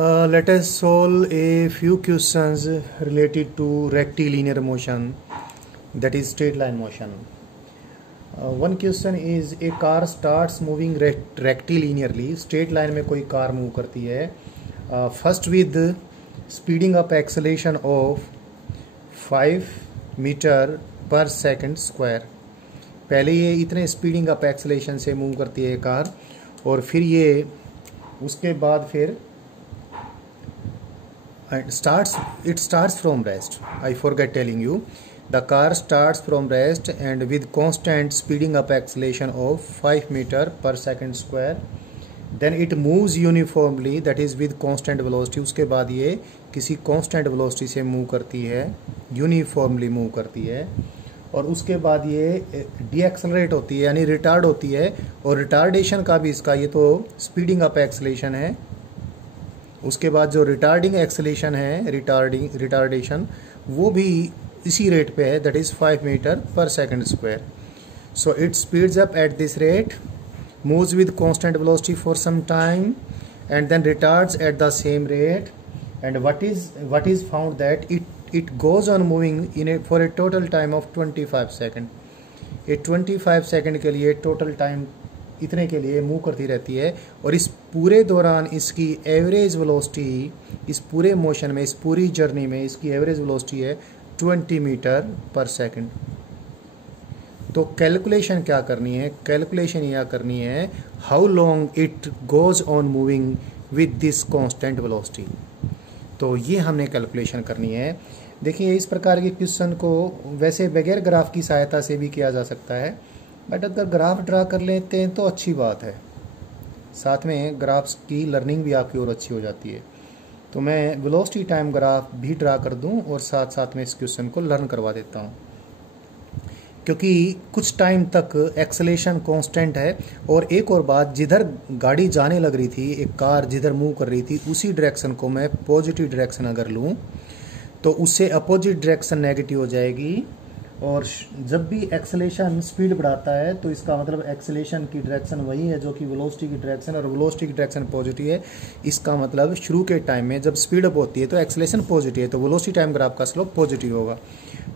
Let us solve a few questions related to rectilinear motion, that is straight line motion. One question is a car starts moving rectilinearly, straight line में कोई car move करती है, first with speeding up acceleration of 5 metre पर second square. पहले ये इतने speeding up acceleration से move करती है कार, और फिर ये उसके बाद फिर it starts from rest. I forget telling you, the car starts from rest and with constant speeding up acceleration of 5 meter per second square, then it moves uniformly, that is with constant velocity. उसके बाद ये किसी constant velocity से move करती है, uniformly move करती है, और उसके बाद ये डीएक्सलरेट होती है यानी रिटार्ड होती है. और रिटार्डेशन का भी इसका, ये तो स्पीडिंग अप एक्सेलेरेशन है, उसके बाद जो रिटार्डिंग एक्सेलेरेशन है, रिटार्डेशन, वो भी इसी रेट पे है, दैट इज़ 5 मीटर पर second square. So it speeds up at this rate, moves with constant velocity for some time, and then retards at the same rate. And what is found that it goes on moving for a total time of 25 second. ये 25 second के लिए total time इतने के लिए move करती रहती है, और इस पूरे दौरान इसकी एवरेज वेलोसिटी, इस पूरे मोशन में, इस पूरी जर्नी में इसकी एवरेज वेलोसिटी है 20 मीटर पर सेकंड. तो कैलकुलेशन क्या करनी है? कैलकुलेशन यह करनी है how long it goes on moving with this constant velocity. तो ये हमने कैलकुलेशन करनी है. देखिए, इस प्रकार के क्वेश्चन को वैसे बगैर ग्राफ की सहायता से भी किया जा सकता है, बट अगर ग्राफ ड्रा कर लेते हैं तो अच्छी बात है, साथ में ग्राफ्स की लर्निंग भी आपकी और अच्छी हो जाती है. तो मैं वेलोसिटी टाइम ग्राफ भी ड्रा कर दूं और साथ साथ में इस क्वेश्चन को लर्न करवा देता हूं, क्योंकि कुछ टाइम तक एक्सेलेरेशन कांस्टेंट है. और एक और बात, जिधर गाड़ी जाने लग रही थी, एक कार जिधर मूव कर रही थी, उसी डायरेक्शन को मैं पॉजिटिव डायरेक्शन अगर लूँ तो उससे अपोजिट डायरेक्शन नेगेटिव हो जाएगी. और जब भी एक्सेलेरेशन स्पीड बढ़ाता है तो इसका मतलब एक्सेलेरेशन की डायरेक्शन वही है जो कि वेलोसिटी की डायरेक्शन, और वेलोसिटी की डायरेक्शन पॉजिटिव है. इसका मतलब शुरू के टाइम में जब स्पीड अप होती है तो एक्सेलेरेशन पॉजिटिव है, तो वेलोसिटी टाइम ग्राफ का स्लोप पॉजिटिव होगा.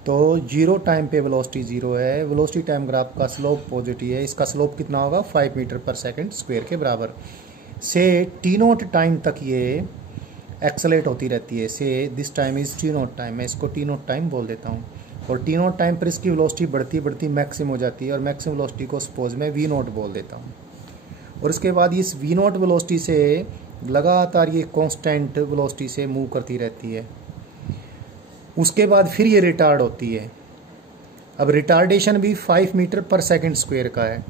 तो जीरो टाइम पे वेलोसिटी जीरो है, वेलोसिटी टाइम ग्राफ का स्लोप पॉजिटिव है. इसका स्लोप कितना होगा? 5 मीटर पर सेकंड स्क्वायर के बराबर. से टी नोट टाइम तक ये एक्सेलेरेट होती रहती है. से this time is T note time, मैं इसको टी नोट टाइम बोल देता हूँ. और टी नोट टाइम पर इसकी वेलोसिटी बढ़ती मैक्सिमम हो जाती है, और मैक्सिमम वेलोसिटी को सपोज मैं वी नोट बोल देता हूँ. और इसके बाद इस वी नोट वेलोसिटी से लगातार ये कांस्टेंट वेलोसिटी से मूव करती रहती है. उसके बाद फिर ये रिटार्ड होती है. अब रिटार्डेशन भी 5 मीटर पर सेकंड स्क्वायर का है.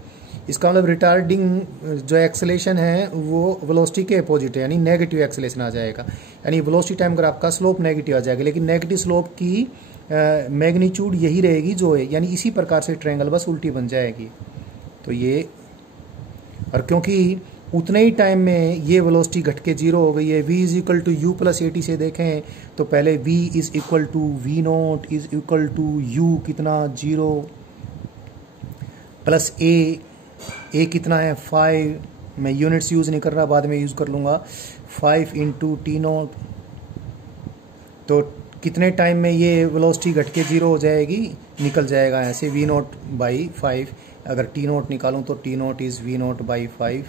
इसका मतलब रिटार्डिंग जो एक्सेलेरेशन है वो वेलोसिटी के अपोजिट है, यानी नेगेटिव एक्सेलेरेशन आ जाएगा, यानी वेलोसिटी टाइम ग्राफ का स्लोप नेगेटिव आ जाएगा. लेकिन नेगेटिव स्लोप की मैग्नीट्यूड यही रहेगी जो है, यानी इसी प्रकार से ट्रायंगल बस उल्टी बन जाएगी. तो ये, और क्योंकि उतने ही टाइम में ये वेलोसिटी घट के जीरो हो गई है, v is equal to U plus A T से देखें तो पहले v is equal to V naught is equal to U कितना 0 प्लस ए कितना है 5. मैं यूनिट्स यूज़ नहीं कर रहा, बाद में यूज़ कर लूँगा. 5 इंटू टी नोट. तो कितने टाइम में ये वेलोसिटी घट के जीरो हो जाएगी, निकल जाएगा ऐसे वी नोट बाई 5. अगर टी नोट निकालूँ तो T naught is V naught by 5,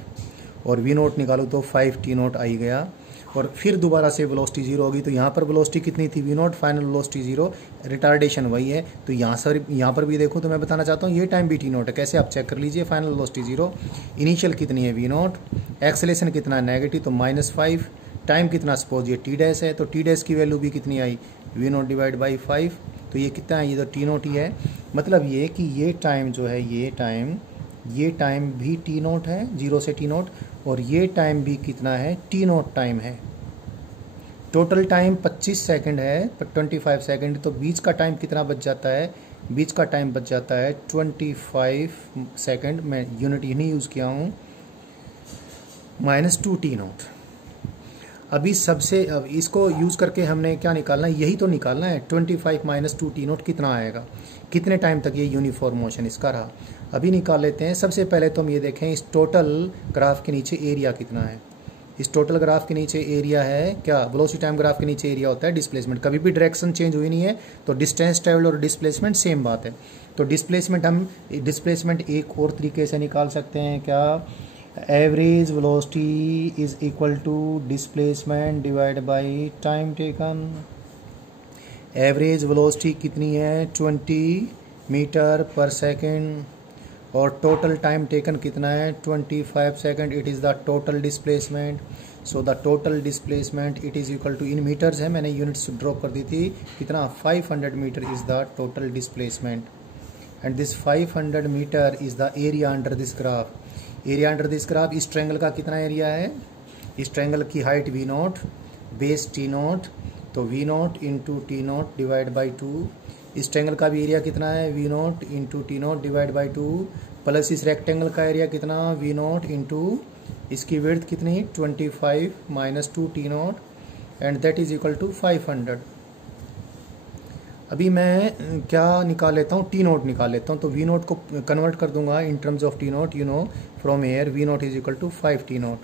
और वी नोट निकालूँ तो 5 टी नोट आई गया. और फिर दोबारा से वेलोसिटी जीरो होगी. तो यहाँ पर वेलोसिटी कितनी थी? V naught. Final velocity zero, retardation वही है. तो यहाँ पर भी देखो तो मैं बताना चाहता हूँ ये टाइम भी टी नोट है. कैसे? आप चेक कर लीजिए. फाइनल वेलोसिटी जीरो, इनिशियल कितनी है? We note. एक्सेलेरेशन कितना है? नेगेटिव, तो -5. टाइम कितना? सपोज ये टी डैश है, तो टी डैश की वैल्यू भी कितनी आई? We note divide by 5. तो ये कितना है? ये तो टी नोट ही है. मतलब ये कि ये टाइम जो है, ये टाइम भी टी नोट है, जीरो से टी नोट, और ये टाइम भी कितना है? टी नोट टाइम है. टोटल टाइम 25 सेकंड है, 25 सेकंड. तो बीच का टाइम कितना बच जाता है? बीच का टाइम बच जाता है 25 सेकंड. मैं यूनिट ही नहीं यूज़ किया हूँ. -2 टी नोट. अभी अब इसको यूज़ करके हमने क्या निकालना है? यही तो निकालना है. 25 - 2 टी नोट कितना आएगा? कितने टाइम तक ये यूनिफॉर्म मोशन इसका रहा? अभी निकाल लेते हैं. सबसे पहले तो हम ये देखें इस टोटल ग्राफ के नीचे एरिया कितना है. इस टोटल ग्राफ के नीचे एरिया है क्या, वेलोसिटी टाइम ग्राफ के नीचे एरिया होता है डिस्प्लेसमेंट। कभी भी डायरेक्शन चेंज हुई नहीं है तो डिस्टेंस ट्रेवल और डिस्प्लेसमेंट सेम बात है। तो डिस्प्लेसमेंट हम डिस्प्लेसमेंट एक और तरीके से निकाल सकते हैं क्या, average velocity is equal to displacement divide by time taken. Average velocity कितनी है 20 मीटर पर सेकेंड और टोटल टाइम टेकन कितना है 25 second. It is the total displacement. So the total displacement it is equal to, in metres है, मैंने units drop कर दी थी, कितना 500 metre is the total displacement. And this 500 metre is the area under this graph. Area under this graph इस triangle का कितना area है, इस ट्रायंगल की हाइट v0, बेस t0, तो v0 into t0 divide by 2। इस ट्रायंगल का भी एरिया कितना है v0 into t0 divide by 2, plus इस रेक्टेंगल का एरिया कितना v0 इंटू इसकी विड्थ कितनी 25 minus 2 t0 and that is equal to 500। अभी मैं क्या निकाल लेता हूँ, t0 निकाल लेता हूँ। तो v0 को कन्वर्ट कर दूंगा in terms of t0, you know from here v0 is equal to 5 t0।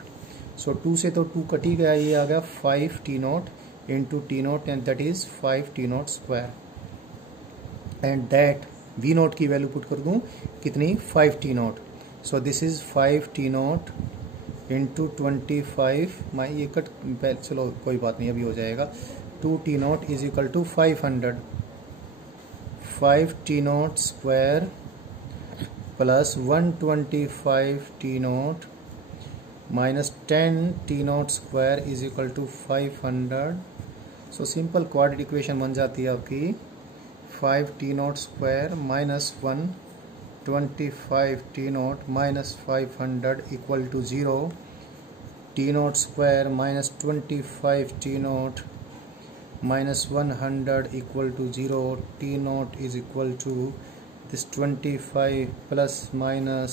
So 2 से तो 2 कट ही गया, ये आ गया 5 t0 into t0 and that is 5 t0 square. And that v0 की वैल्यू पुट कर दूं कितनी 5 t0। So this is 5 t0 into 25 माई, ये कट चलो कोई बात नहीं अभी हो जाएगा, 2 t0 is equal to 500। 5 t0 square plus 125 t0 minus 10 t0 square is equal to 500। So simple quadratic equation बन जाती है आपकी 5 t0 square minus 125 t0 minus 500 equal to 0, t0 square minus 25 t0 minus 100 equal to 0, t0 is equal to this 25 plus minus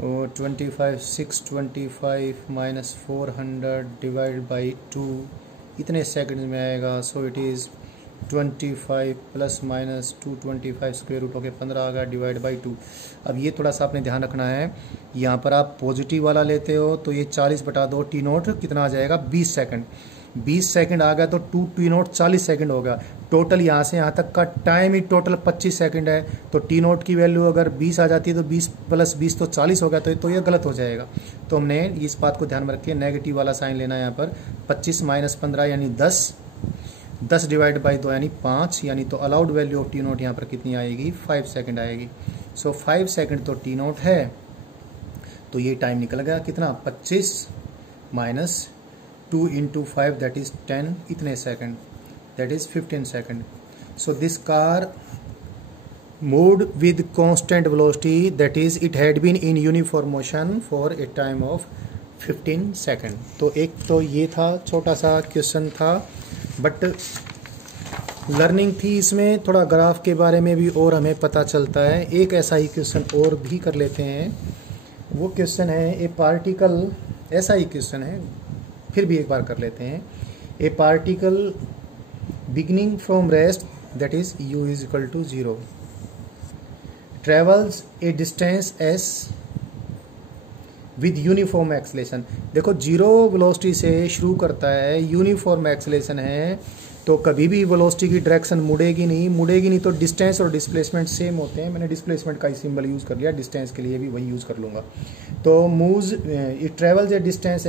25 625 minus 400 divide by 2 इतने second में आएगा। सो it is 25 plus minus 225 square root हो के 15 आ गया divide by 2। अब ये थोड़ा सा आपने ध्यान रखना है, यहाँ पर आप पॉजिटिव वाला लेते हो तो ये 40 बटा 2 t0 कितना आ जाएगा 20 सेकंड। 20 सेकंड आ गया तो 2 t0 40 सेकंड होगा। टोटल यहाँ से यहाँ तक का टाइम ही टोटल 25 सेकंड है। तो t0 की वैल्यू अगर 20 आ जाती है तो 20 प्लस 20 तो 40 होगा, तो ये गलत हो जाएगा। तो हमने इस बात को ध्यान में रखिए, नेगेटिव वाला साइन लेना है यहाँ पर। 25 माइनस 15 यानी 10 डिवाइड बाई 2 यानी 5, यानी तो अलाउड वैल्यू ऑफ t0 यहाँ पर कितनी आएगी 5 सेकंड आएगी। सो 5 सेकंड तो t0 है, तो ये टाइम निकल गया कितना 25 माइनस 2 इंटू 5 दैट इज 10 इतने second, that is 15 second. So this car moved with constant velocity, that is it had been in uniform motion for a time of 15 second. तो एक तो ये था छोटा सा क्वेश्चन था, बट लर्निंग थी इसमें, थोड़ा ग्राफ के बारे में भी और हमें पता चलता है। एक ऐसा ही क्वेश्चन और भी कर लेते हैं। वो क्वेश्चन है ए पार्टिकल, ऐसा ही क्वेश्चन है फिर भी एक बार कर लेते हैं। A particle beginning from rest that is u is equal to 0 travels a distance s with uniform acceleration. देखो 0 वेलोसिटी से शुरू करता है, यूनिफॉर्म एक्सेलेरेशन है, तो कभी भी वेलोसिटी की डायरेक्शन मुड़ेगी नहीं तो डिस्टेंस और डिस्प्लेसमेंट सेम होते हैं। मैंने डिस्प्लेसमेंट का ही सिंबल यूज़ कर लिया, डिस्टेंस के लिए भी वही यूज़ कर लूँगा। तो moves it travels a distance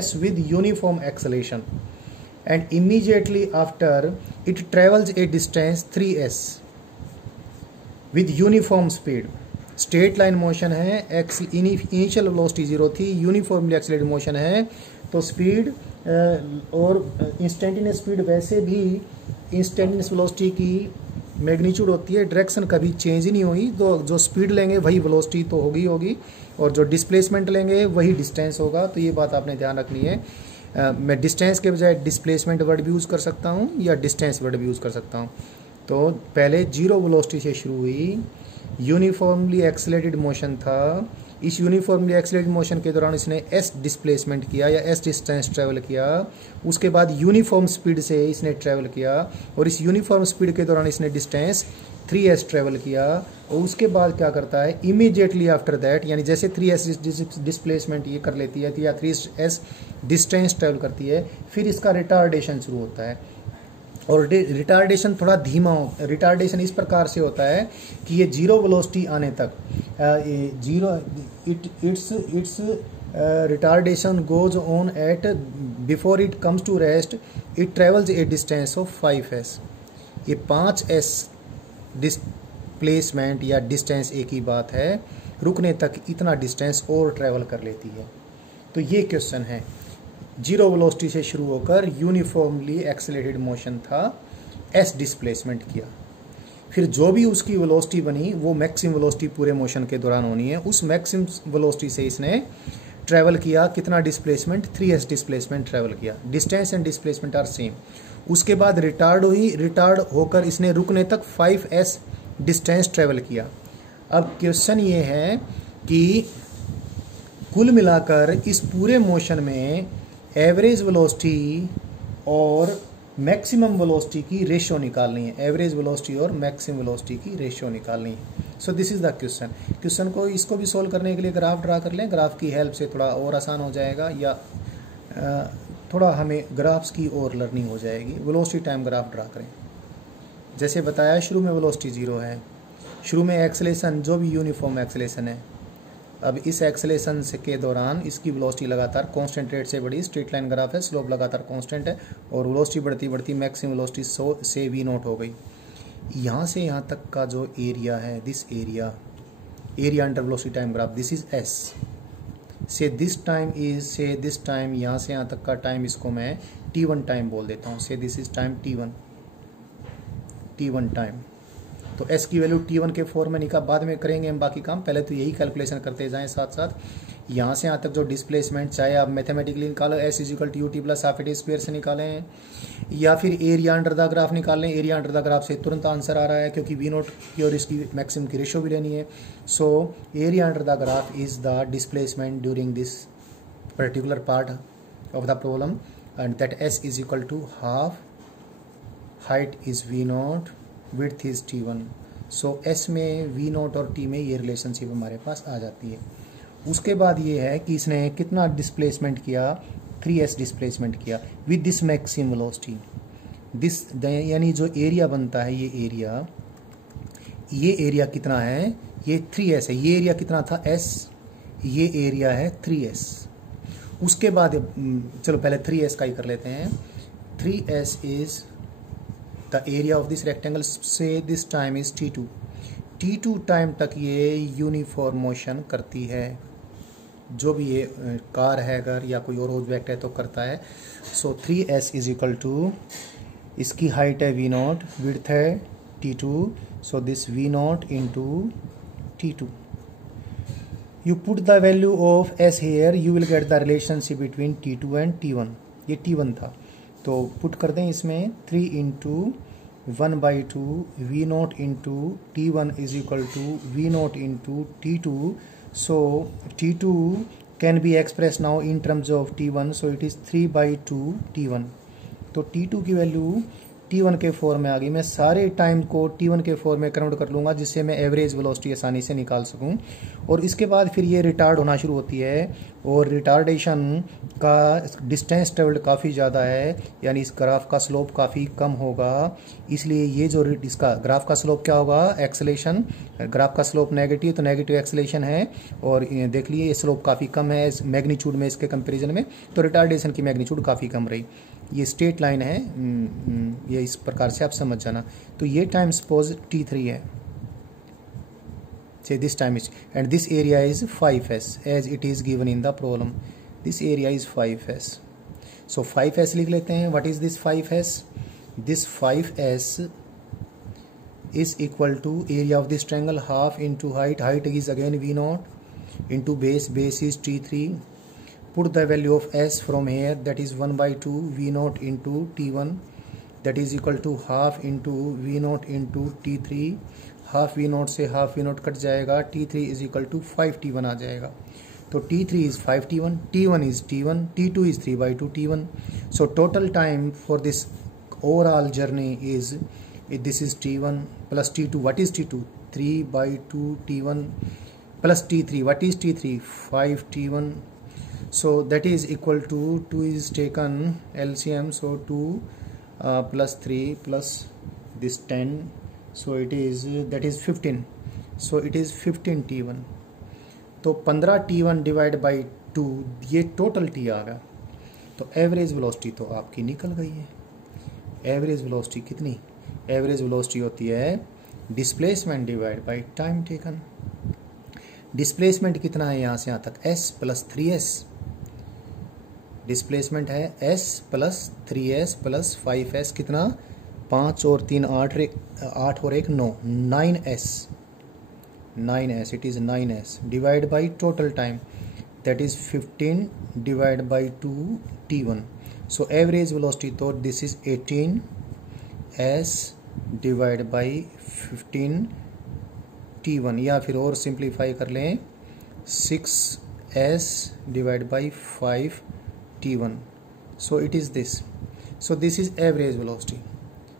s with uniform acceleration and immediately after it travels a distance 3s with uniform speed. Straight line motion है, इनिशियल वेलोसिटी 0 थी, यूनिफॉर्मली एक्सेलरेटेड मोशन है, तो स्पीड और इंस्टेंटेनियस स्पीड वैसे भी instantaneous velocity की magnitude होती है, डायरेक्शन कभी चेंज ही नहीं हुई। तो जो स्पीड लेंगे वही वेलोसिटी तो होगी और जो डिस्प्लेसमेंट लेंगे वही डिस्टेंस होगा। तो ये बात आपने ध्यान रखनी है। मैं डिस्टेंस के बजाय डिस्प्लेसमेंट वर्ड भी यूज़ कर सकता हूँ या डिस्टेंस वर्ड भी यूज़ कर सकता हूँ। तो पहले 0 वेलोसिटी से शुरू हुई, यूनिफॉर्मली एक्सेलरेटेड मोशन था। इस यूनिफॉर्मली एक्सेलरेटेड मोशन के दौरान इसने s डिस्प्लेसमेंट किया या s डिस्टेंस ट्रेवल किया। उसके बाद यूनिफॉर्म स्पीड से इसने ट्रेवल किया और इस यूनिफॉर्म स्पीड के दौरान इसने डिस्टेंस 3s ट्रेवल किया और उसके बाद क्या करता है इमीडिएटली आफ्टर दैट, यानी जैसे 3s डिस्प्लेसमेंट ये कर लेती है या 3s डिस्टेंस ट्रेवल करती है, फिर इसका रिटार्डेशन शुरू होता है। और रिटार्डेशन थोड़ा धीमा रिटार्डेशन इस प्रकार से होता है कि ये जीरो वेलोसिटी आने तक its retardation goes on at before it comes to rest it travels a distance of 5s। ये 5s डिस्प्लेसमेंट या डिस्टेंस एक ही बात है, रुकने तक इतना डिस्टेंस और ट्रेवल कर लेती है। तो ये क्वेश्चन है, जीरो वेलोसिटी से शुरू होकर यूनिफॉर्मली एक्सेलरेटेड मोशन था, एस डिस्प्लेसमेंट किया, फिर जो भी उसकी वेलोसिटी बनी वो मैक्सिमम वेलोसिटी पूरे मोशन के दौरान होनी है। उस मैक्सिमम वेलोसिटी से इसने ट्रैवल किया कितना डिस्प्लेसमेंट, 3s डिस्प्लेसमेंट ट्रैवल किया। Distance and displacement are same. उसके बाद रिटार्ड हुई, रिटार्ड होकर इसने रुकने तक 5s डिस्टेंस ट्रैवल किया। अब क्वेश्चन ये है कि कुल मिलाकर इस पूरे मोशन में एवरेज वेलोसिटी और मैक्सिमम वेलोसिटी की रेशियो निकालनी है, एवरेज वेलोसिटी और मैक्सिमम वेलोसिटी की रेशियो निकालनी है। So this is the question. Question को इसको भी सोल्व करने के लिए ग्राफ ड्रा कर लें, ग्राफ की हेल्प से थोड़ा और आसान हो जाएगा, या थोड़ा हमें ग्राफ्स की और लर्निंग हो जाएगी। वेलोसिटी टाइम ग्राफ ड्रा करें। जैसे बताया शुरू में वेलोसिटी 0 है, शुरू में एक्सेलेरेशन जो भी यूनिफॉर्म एक्सेलेरेशन है। अब इस एक्सेलेरेशन से के दौरान इसकी वेलोसिटी लगातार कांस्टेंट रेट से बढ़ी, स्ट्रेट लाइन ग्राफ है, स्लोप लगातार कांस्टेंट है और वेलोसिटी बढ़ती बढ़ती मैक्सिमम वेलोसिटी 100 से v0 हो गई। यहाँ से यहाँ तक का जो एरिया है, this area under velocity time graph, this is s। से दिस टाइम यहाँ से यहाँ तक का टाइम इसको मैं t1 टाइम बोल देता हूँ। से this is time t1 time. तो s की वैल्यू t1 के फॉर्म में निकाल, बाद में करेंगे हम बाकी काम, पहले तो यही कैलकुलेशन करते जाएं साथ साथ। यहाँ से यहाँ तक जो डिस्प्लेसमेंट चाहे आप मैथमेटिकली निकालो, s is equal to ut plus half at square से निकालें, या फिर एरिया अंडर द ग्राफ निकाल लें। एरिया अंडर द ग्राफ से तुरंत आंसर आ रहा है क्योंकि v0 की और इसकी मैक्सिमम की रेशियो भी लेनी है। So area under the graph is the displacement during this particular part of the problem and that s is equal to half, height is v0, width is t1। So s में v0 और t में ये relationship हमारे पास आ जाती है। उसके बाद ये है कि इसने कितना डिस्प्लेसमेंट किया, 3s डिस्प्लेसमेंट किया with this maximum velocity. This यानी जो एरिया बनता है, ये एरिया कितना है, ये 3s है। ये एरिया कितना था s, ये एरिया है 3s। उसके बाद चलो पहले 3s का ही कर लेते हैं। 3s is the area of this rectangle, say this time is t2। t2 time तक ये यूनिफॉर्म मोशन करती है, जो भी ये कार है अगर या कोई और ऑब्जेक्ट है तो करता है। So 3s is equal to, इसकी हाइट है v0, विड्थ है t2, so this v0 into t2। You put the value of s here, you will get the relationship between t2 and t1। ये t1 था तो put कर दें इसमें 3 into 1/2 v0 into t1 is equal to v0 into t2। So t2 can be express now in terms of t1, so it is 3/2 t1। तो t2 की value t1 के form में आ गई। मैं सारे टाइम को t1 के फॉर्म में कन्वर्ट कर लूँगा जिससे मैं एवरेज वेलोसिटी आसानी से निकाल सकूँ। और इसके बाद फिर ये रिटार्ड होना शुरू होती है और रिटार्डेशन का डिस्टेंस ट्रेवल्ड काफ़ी ज़्यादा है, यानी इस ग्राफ का स्लोप काफ़ी कम होगा। इसलिए ये जो इसका ग्राफ का स्लोप क्या होगा, एक्सेलेरेशन, ग्राफ का स्लोप नेगेटिव तो नेगेटिव एक्सेलेरेशन है और देख लिए ये स्लोप काफ़ी कम है इस मैग्नीट्यूड में, इसके कंपेरिजन में, तो रिटार्डेशन की मैग्नीट्यूड काफ़ी कम रही। ये स्ट्रेट लाइन है, ये इस प्रकार से आप समझ जाना। तो ये टाइम सपोज t3 है, say this time is, and this area is 5s as it is given in the problem. This area is 5s, so 5s लिख लेते हैं। what is this 5s? This 5s is equal to area of this triangle half into height is again v0 into base is t3. Put the value of s from here, that is 1/2 v0 into t1, that is equal to half into v0 into t3। Half v0 से half v0 cut जाएगा, t3 is equal to 5t1 आ जाएगा। तो t3 is 5t1, t1 is t1, t2 is 3/2 t1। So total time for this overall journey is This is T1 plus T2. What is T2? 3 by 2 T1 plus T3. What is T3? 5 T1. So that is equal to 2 is taken LCM. So 2 plus 3 plus this 10. So it is that is 15. So it is 15 T1. तो 15 T1 divide by 2 ये total T आ गया। तो average velocity तो आपकी निकल गई है। Average velocity कितनी? एवरेज वेलोसिटी होती है displacement divide by time taken. Displacement कितना है यहाँ से यहाँ तक? s plus 3s। डिस्प्लेसमेंट है s plus 3s plus 5s कितना? 5 और 3 8 और 1 9 9s। 9s, it is 9s divided by total time, that is 15 divided by 2 t1. So average velocity thought this is 18 s divided by 15 t1, या फिर और simplify कर लें 6s divided by 5 t1. So it is this. So this is average velocity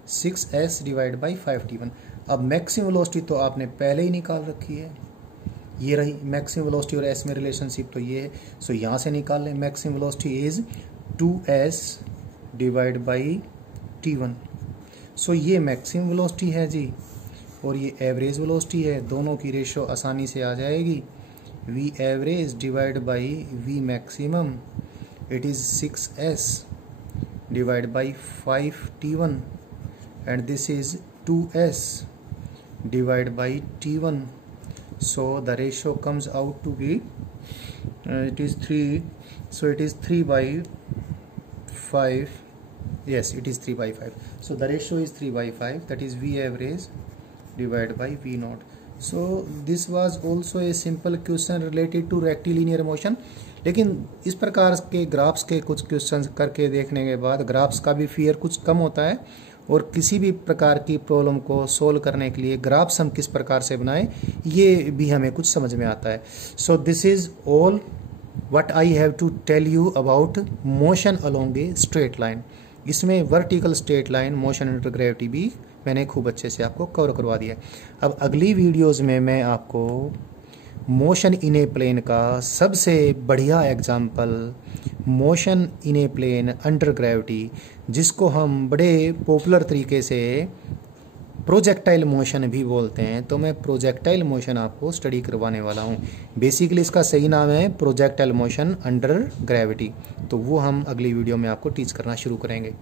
6s divided by 5 t1. अब maximum velocity तो आपने पहले ही निकाल रखी है, ये रही मैक्सिमम वेलोसिटी और s में रिलेशनशिप तो ये है। सो यहाँ से निकाल लें maximum velocity is 2s divide by t1। सो ये मैक्सिमम वेलोसिटी है जी और ये एवरेज वेलोसिटी है, दोनों की रेशो आसानी से आ जाएगी। v average divide by v maximum, it is 6s divide by 5 t1 and this is 2s divided by t1. So the ratio comes out to be it is 3. So it is 3 by 5. Yes, it is 3 by 5. So the ratio is 3 by 5, that is v average divided by v naught. So this was also a simple question related to rectilinear motion. लेकिन इस प्रकार के graphs के कुछ questions करके देखने के बाद ग्राफ्स का भी फियर कुछ कम होता है और किसी भी प्रकार की प्रॉब्लम को सोल्व करने के लिए ग्राफ्स हम किस प्रकार से बनाएं ये भी हमें कुछ समझ में आता है। So this is all what I have to tell you about motion along a straight line. इसमें vertical straight line motion under gravity भी मैंने खूब अच्छे से आपको कवर करवा दिया है। अब अगली वीडियोस में मैं आपको मोशन इन ए प्लेन का सबसे बढ़िया example motion in a plane under gravity, जिसको हम बड़े पॉपुलर तरीके से प्रोजेक्टाइल मोशन भी बोलते हैं, तो मैं प्रोजेक्टाइल मोशन आपको स्टडी करवाने वाला हूँ। बेसिकली इसका सही नाम है प्रोजेक्टाइल मोशन अंडर ग्रेविटी, तो वो हम अगली वीडियो में आपको टीच करना शुरू करेंगे।